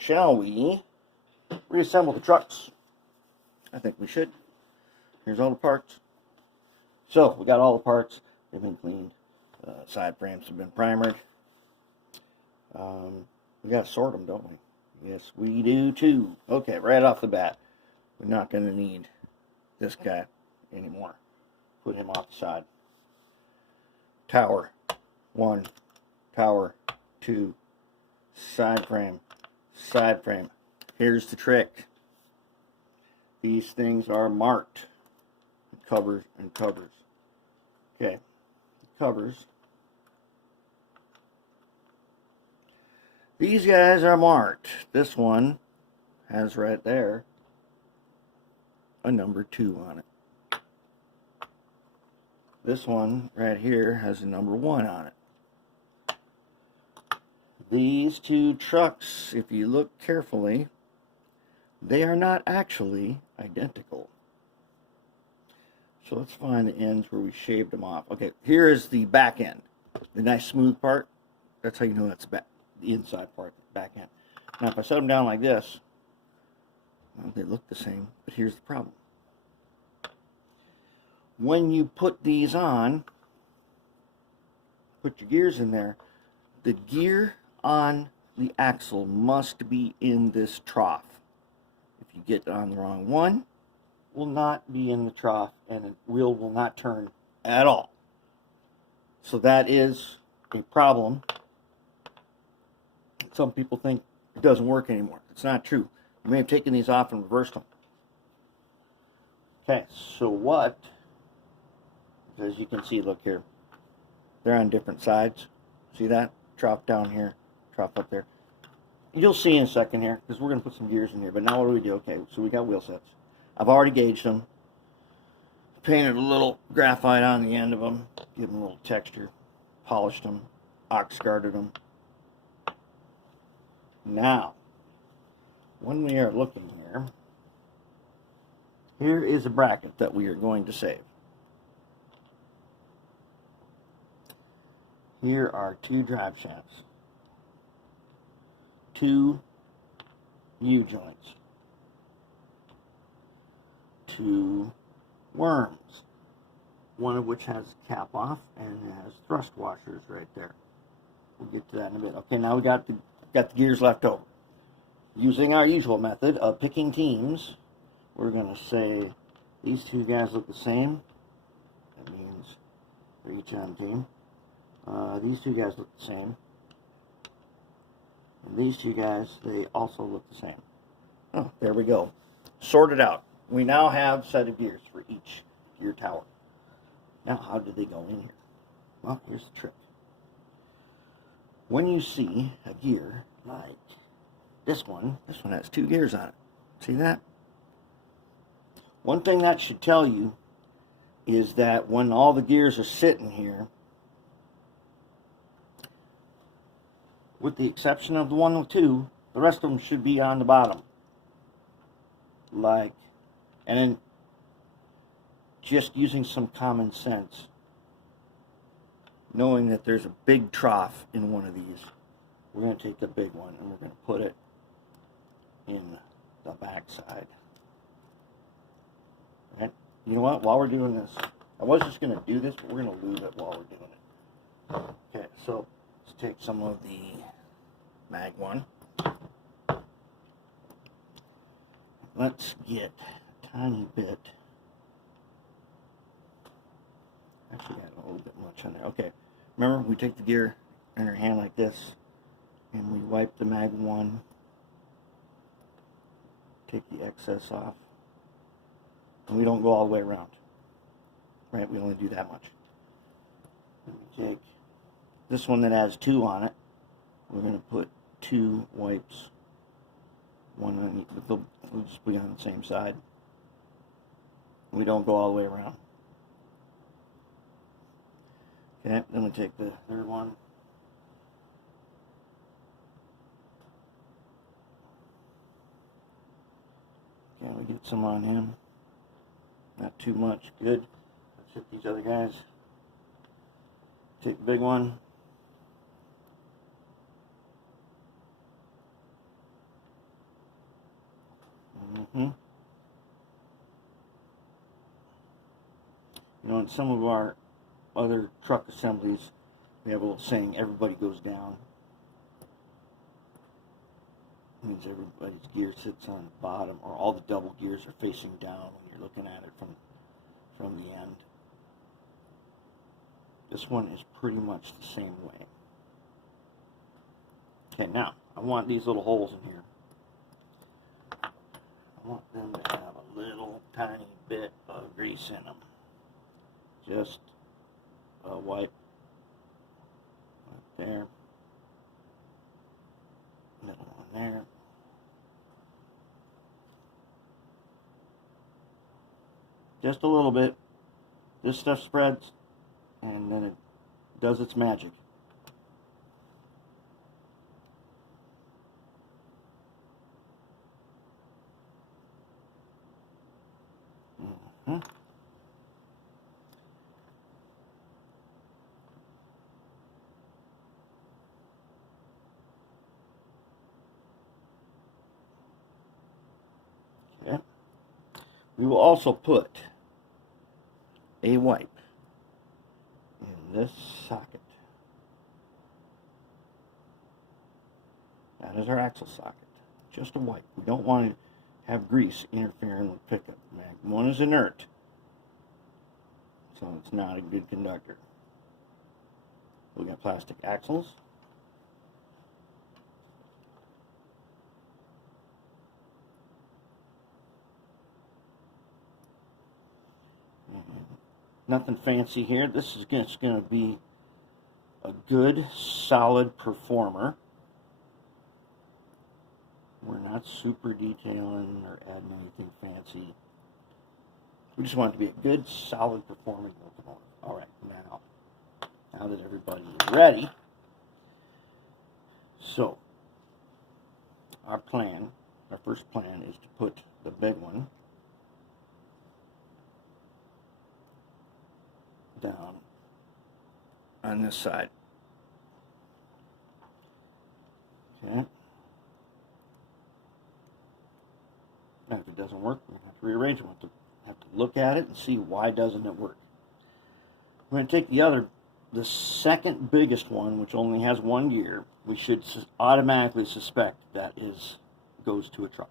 shall we reassemble the trucks? I think we should. Here's all the parts. So, we got all the parts. They've been cleaned. Side frames have been primered. We got to sort them, don't we? Yes, we do too. Okay, right off the bat, we're not going to need this guy anymore. Put him off the side. Tower 1, tower 2, side frame, side frame. Here's the trick. These things are marked. Covers and covers. Okay, covers. These guys are marked. This one has right there a number 2 on it. This one right here has a number 1 on it. These two trucks, if you look carefully, they are not actually identical. So let's find the ends where we shaved them off. Okay, here is the back end. The nice smooth part. That's how you know that's the inside part, the back end. Now if I set them down like this, well, they look the same, but here's the problem. When you put these on, put your gears in there, the gear on the axle must be in this trough. If you get on the wrong one, it will not be in the trough and the wheel will not turn at all. So that is a problem. Some people think it doesn't work anymore. It's not true. You may have taken these off and reversed them. Okay, so what, as you can see, look here, they're on different sides. See that? Trough down here, trough up there. You'll see in a second here, because we're going to put some gears in here. But now what do we do? Okay, so we got wheel sets. I've already gauged them. Painted a little graphite on the end of them. Give them a little texture. Polished them. Ox guarded them. Now, when we are looking here, here is a bracket that we are going to save. Here are 2 drive shafts, 2 U-joints, 2 worms, one of which has a cap off and has thrust washers right there. We'll get to that in a bit. Okay, now we got the gears left over. Using our usual method of picking teams, we're going to say these 2 guys look the same. That means they're each on team. These 2 guys look the same. And these 2 guys, they also look the same. Oh, there we go. Sorted out. We now have a set of gears for each gear tower. Now, how did they go in here? Well, here's the trick. When you see a gear like this one has 2 gears on it. See that? One thing that should tell you is that when all the gears are sitting here, with the exception of the one with 2, the rest of them should be on the bottom. And then just using some common sense, knowing that there's a big trough in one of these, we're going to take the big one and we're going to put it in the back side. Right? You know what? While we're doing this, I was just going to do this, but we're going to lube it while we're doing it. Okay, so let's take some of the mag 1. Let's get a tiny bit. Actually got a little bit much on there. Okay, remember we take the gear in our hand like this and we wipe the mag 1. Take the excess off. And we don't go all the way around. Right, we only do that much. We take this one that has 2 on it. We're going to put 2 wipes. One on each, they'll just be on the same side. We don't go all the way around. Okay, then we take the third one. Okay, we get some on him. Not too much. Good. Let's hit these other guys. Take the big one. You know, in some of our other truck assemblies, we have a little saying, everybody goes down. It means everybody's gear sits on the bottom, or all the double gears are facing down when you're looking at it from the end. This one is pretty much the same way. Okay, now, I want these little holes in here. I want them to have a little tiny bit of grease in them. Just a wipe right there. Middle one there. Just a little bit. This stuff spreads, and then it does its magic. Okay. We will also put a wipe in this socket. That is our axle socket. Just a wipe. We don't want to have grease interfering with pickup. Mag 1 is inert, so it's not a good conductor. We got plastic axles. Nothing fancy here. This is just going to be a good, solid performer. We're not super detailing or adding anything fancy. We just want it to be a good, solid performing locomotive. Alright, now that everybody is ready, so our first plan is to put the big one down on this side. Okay. Now if it doesn't work, we're going to have to rearrange it. We'll have to look at it and see why doesn't it work. We're going to take the second biggest one, which only has one gear. We should automatically suspect that goes to a truck.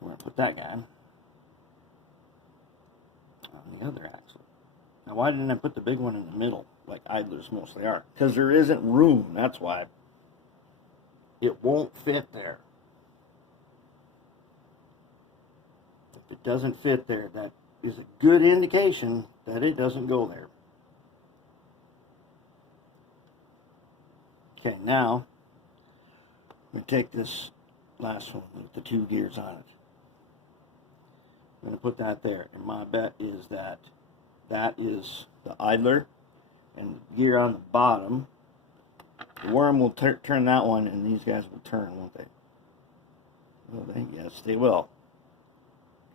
We're going to put that guy on the other axle. Now, why didn't I put the big one in the middle, like idlers mostly are? Because there isn't room, that's why. It won't fit there. If it doesn't fit there, that is a good indication that it doesn't go there. Okay, now, I'm going to take this last one with the 2 gears on it. I'm going to put that there, and my bet is that is the idler, and the gear on the bottom. The worm will turn that one, and these guys will turn, won't they? Will they? Yes, they will.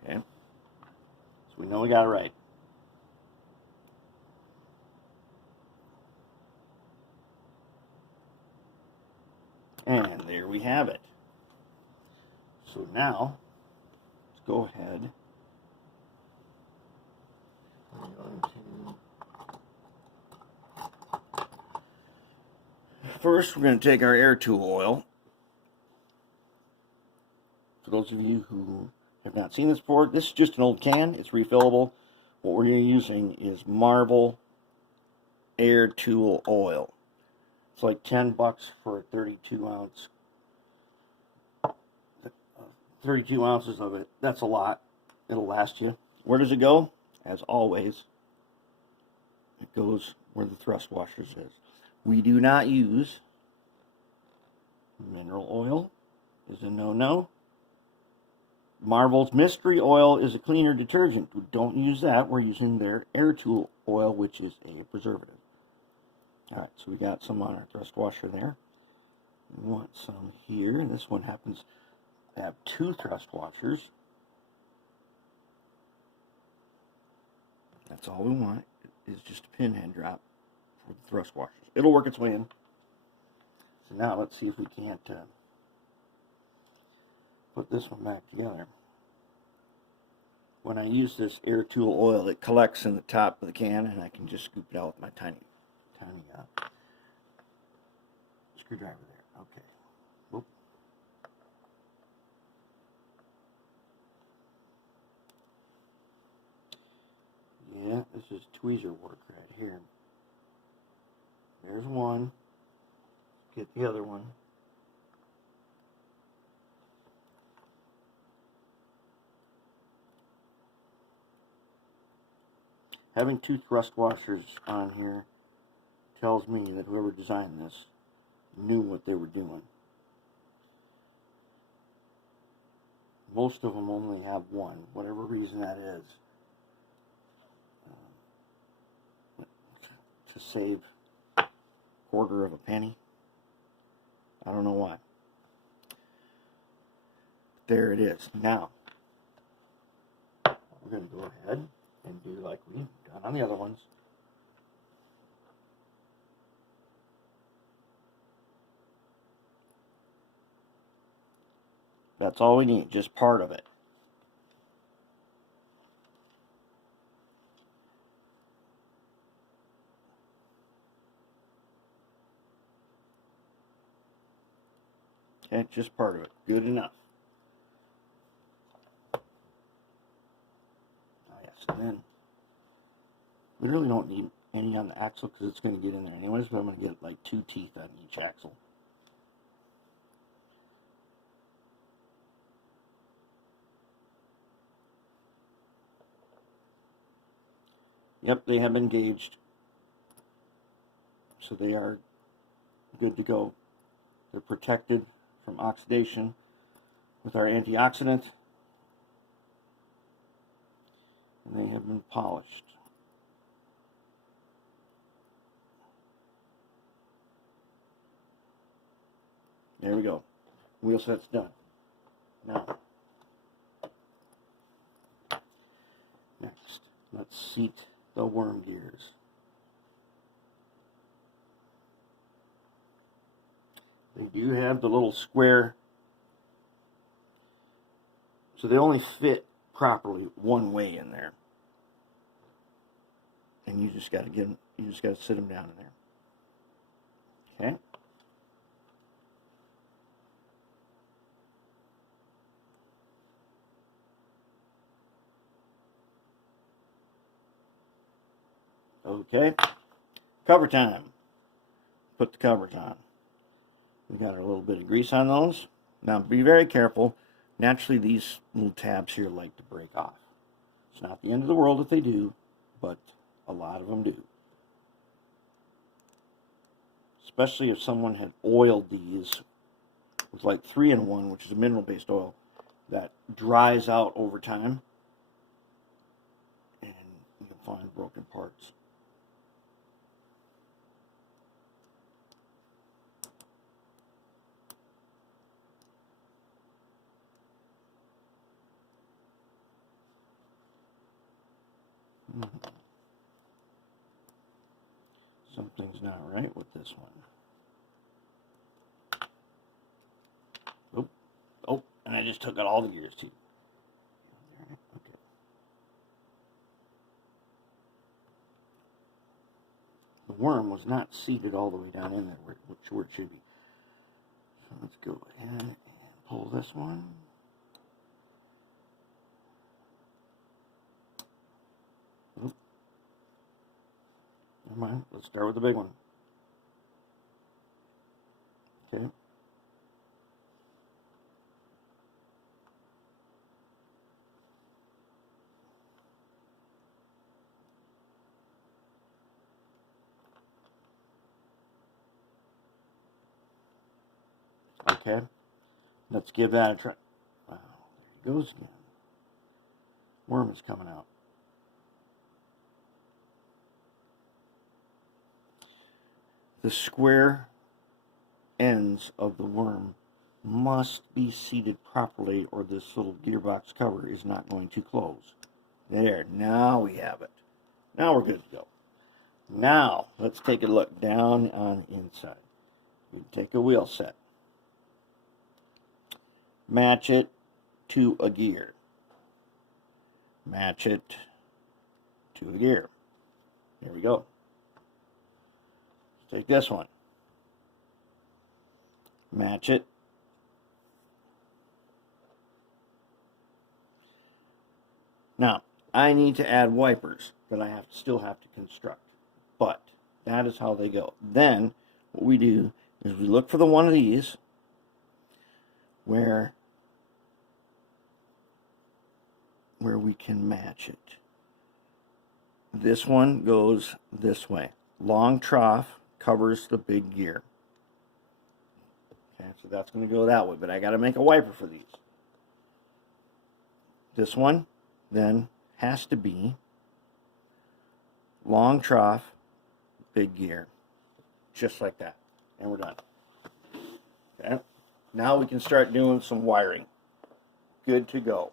Okay. So we know we got it right. And there we have it. So now, let's go ahead. First, we're going to take our air tool oil. For those of you who have not seen this before, this is just an old can. It's refillable. What we're using is Marvel air tool oil. It's like $10 for a 32 ounce. 32 ounces of it. That's a lot. It'll last you. Where does it go? As always, it goes where the thrust washers is. We do not use mineral oil. Is a no-no. Marvel's mystery oil is a cleaner detergent. We don't use that. We're using their air tool oil, which is a preservative. Alright, so we got some on our thrust washer there. We want some here. This one happens to have 2 thrust washers. That's all we want, is just a pinhead drop for the thrust washers. It'll work its way in. So now let's see if we can't put this one back together. when I use this air tool oil, it collects in the top of the can, and I can just scoop it out with my tiny screwdriver there. Okay. Whoop. Yeah, this is tweezer work right here. There's one. Get the other one. Having two thrust washers on here tells me that whoever designed this knew what they were doing. Most of them only have one, whatever reason that is. To save a quarter of a penny. I don't know why. There it is. Now, we're going to go ahead and do like we've done on the other ones. That's all we need, just part of it. Okay, just part of it. Good enough. Oh yes, and then we really don't need any on the axle because it's going to get in there anyways, but I'm going to get like 2 teeth on each axle. Yep, they have been gauged, so they are good to go. They're protected from oxidation with our antioxidant, and they have been polished. There we go. Wheel set's done. Now, next, let's seat the worm gears. They do have the little square, so they only fit properly one way in there. And you just got to get them, you just got to sit them down in there. Okay. Okay, cover time. Put the covers on. We got a little bit of grease on those. Now be very careful. Naturally these little tabs here like to break off. It's not the end of the world if they do, but a lot of them do. Especially if someone had oiled these with like 3-in-1, which is a mineral-based oil, that dries out over time, and you can find broken parts. Something's not right with this one. Oh, and I just took out all the gears too. Okay. The worm was not seated all the way down in there, where it should be. So let's go ahead and pull this one. Oop. Never mind. Let's start with the big one. Okay. Okay. Let's give that a try. Wow, there it goes again. Worm is coming out. The square ends of the worm must be seated properly, or this little gearbox cover is not going to close. There, now we have it. Now we're good to go. Now, let's take a look down on the inside. You take a wheel set. Match it to a gear. match it to the gear. Here we go. Let's take this one. Match it. Now, I need to add wipers that I still have to construct. But that is how they go. Then what we do is we look for the one of these where we can match it. This one goes this way. Long trough covers the big gear. Okay, so that's going to go that way, but I got to make a wiper for these. This one then has to be long trough, big gear. Just like that. And we're done. Okay. Now we can start doing some wiring. Good to go.